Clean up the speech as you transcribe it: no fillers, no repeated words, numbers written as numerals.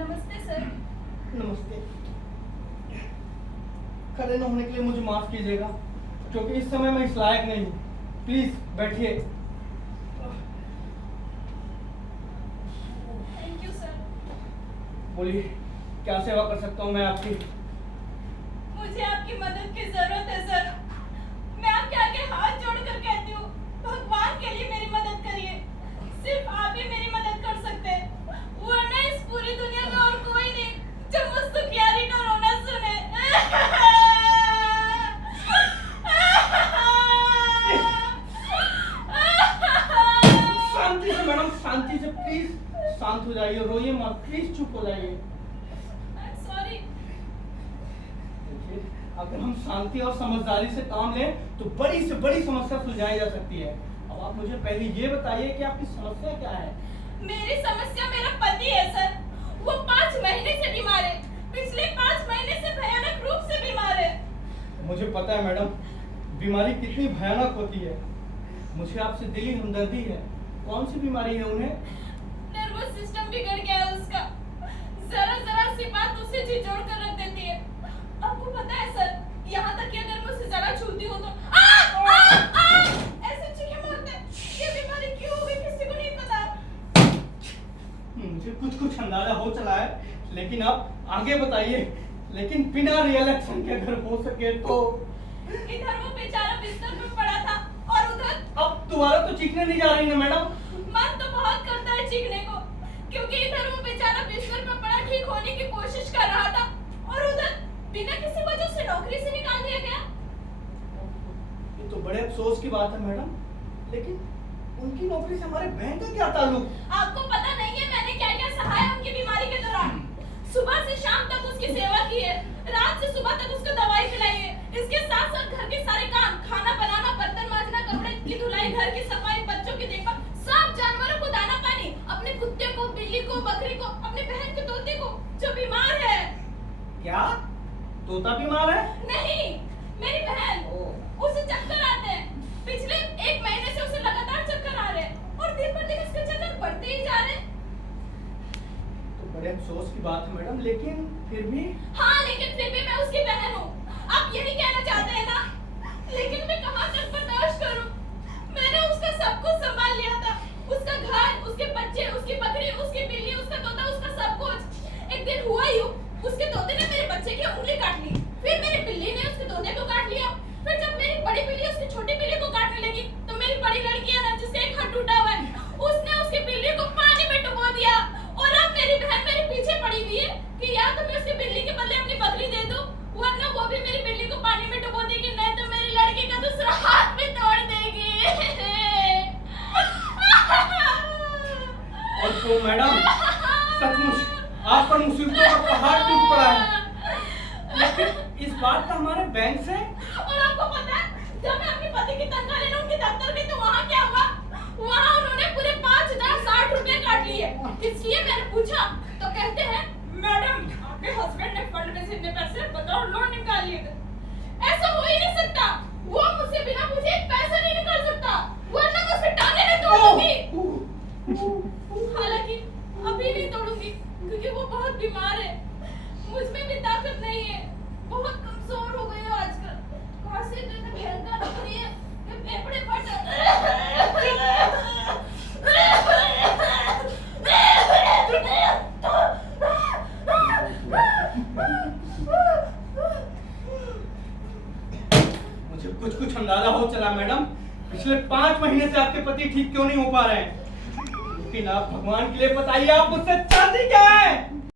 नमस्ते सर। नमस्ते। खड़े न होने के लिए मुझे माफ कीजिएगा, क्योंकि इस समय मैं इस लायक नहीं हूँ। प्लीज बैठिए। Thank you sir. बोलिए, क्या सेवा कर सकता हूँ मैं आपकी? मुझे आपकी मदद की जरूरत है सर। मैं आपके आगे हाथ जोड़कर कहती हूँ, भगवान के लिए मेरी मदद करिए। सिर्फ आप ही मेरी मदद कर सकते हैं, वरना इस पूरी दुनिया में और कोई नहीं जो मुझ दुखियारी का रोना सुने। शांति से मैडम, शांति से प्लीज शांत हो जाइए, रोइए मत, प्लीज चुप हो जाइए। सॉरी। देखिए, अगर हम शांति और समझदारी से काम लें तो बड़ी से बड़ी समस्या सुलझाई जा सकती है। अब आप मुझे पहले ये बताइए कि आपकी समस्या क्या है? मेरी समस्या मेरा पति है सर। वो 5 महीने से बीमार है। पिछले 5 महीने से भयानक रूप से बीमार है। मुझे पता है मैडम, बीमारी कितनी भयानक होती है। मुझे आपसे दिली हमदर्दी है। कौन सी बीमारी है उन्हें? नर्वस सिस्टम बिगड़ गया है उसका। जरा जरा सी बात उसे झिझोड़ कर रख देती है। आपको पता है सर, यहाँ तक कि अगर मैं उसे जरा छूती हूँ तो ऐसे चीखें मारता है। ये बीमारी क्यों हो गई किसी को नहीं पता। मुझे कुछ अंदाजा हो चला है, लेकिन आप आगे बताइए। लेकिन बिना रियल एक्शन के अगर हो सके तो। इधर वो बेचारा बिस्तर पर पड़ा था और उधर। अब दोबारा तो चीखने नहीं जा रही ना मैडम? मन तो बहुत करता है चीखने को, क्योंकि इधर वो बेचारा बिस्तर पर पड़ा ठीक होने की कोशिश कर रहा था और उधर बिना किसी वजह से नौकरी से निकाल दिया गया। ये तो बड़े अफसोस की बात है मैडम, लेकिन उनकी नौकरी से हमारे बैंक का क्या ताल्लुक? आपको पता नहीं है मैंने क्या क्या सहा है उनकी बीमारी के दौरान। सुबह से शाम तक उसकी सेवा की है, रात से सुबह तक उसको दवाई पिलाई है। इसके साथ साथ घर के सारे काम, खाना बनाना, बर्तन मांजना, कपड़े की धुलाई, घर की सफाई, बच्चों की देखभाल, सब जानवरों को दाना पानी, अपने कुत्ते को, बिल्ली को, बकरी को, अपने बहन के तोते को जो बीमार है। क्या तोता बीमार है? नहीं, मेरी बहन। उसे चक्कर आते हैं। पिछले 1 महीने से उसे लगातार चक्कर आ रहे हैं और दिन पर दिन इसके चक्कर बढ़ते ही जा रहे हैं। तो बड़े अफसोस की बात है मैडम, लेकिन फिर भी। हाँ, लेकिन फिर भी मैं उसकी बहन हूँ। आप यही कहना चाहते हैं ना? लेकिन मैं कहाँ तक बर्दाश्त करूँ? मैंने उसका सब कुछ संभाल लिया था। उसका घर, उसके बच्चे, उसकी बकरी, उसकी बिल्ली, उसका तोता, उसका सब कुछ। एक दिन हुआ यूं, उसके तोते ने मेरे बच्चे की उंगली काट ली। फिर मेरी बिल्ली ने उसके तोते को काट लिया। फिर जब मेरी बड़ी बिल्ली उसकी छोटी बिल्ली को काटने लगी, तो मेरी बड़ी लड़की है ना, जिसका एक हाथ टूटा हुआ है, उसने उसकी बिल्ली को पानी में डुबो दिया। और अब मेरी बहन मेरे पीछे पड़ी हुई है कि या तो मैं उसकी बिल्ली के बदले अपनी बकरी दे दूं, वरना वो भी मेरी बिल्ली को पानी में डुबो देगी, नहीं तो मेरी लड़की का दूसरा हाथ भी तोड़ देगी। और तो मैडम, सचमुच आप पर मुसीबतों का पहाड़ टूट पड़ा है। लेकिन इस बात का हमारे बैंक से। और आपको पता है, जब मैं अपने पति की तनख्वाह लेने उनके दफ्तर गई तो वहाँ क्या हुआ? वहाँ उन्होंने पूरे 5060 रुपए काट लिए। इसलिए मैंने पूछा तो कहते हैं, मैडम आपके हस्बैंड ने फंड में से इतने पैसे बतौर लोन निकाल लिए थे। ऐसा हो ही नहीं सकता। वो मुझसे बिना पूछे एक पैसा नहीं निकाल सकता, वरना मैं उसे टांगे नहीं तोड़ूंगी। हालांकि अभी नहीं तोड़ूंगी, क्योंकि वो बहुत बीमार है। मुझ में भी ताकत नहीं है, बहुत कमजोर हो गई हूँ आजकल। कहाँ से इतने भयंकर नौकरी है कि फेफड़े फट। मुझे कुछ अंदाजा हो चला मैडम, पिछले 5 महीने से आपके पति ठीक क्यों नहीं हो पा रहे हैं। लेकिन आप भगवान के लिए बताइए, आप मुझसे चाहती क्या है?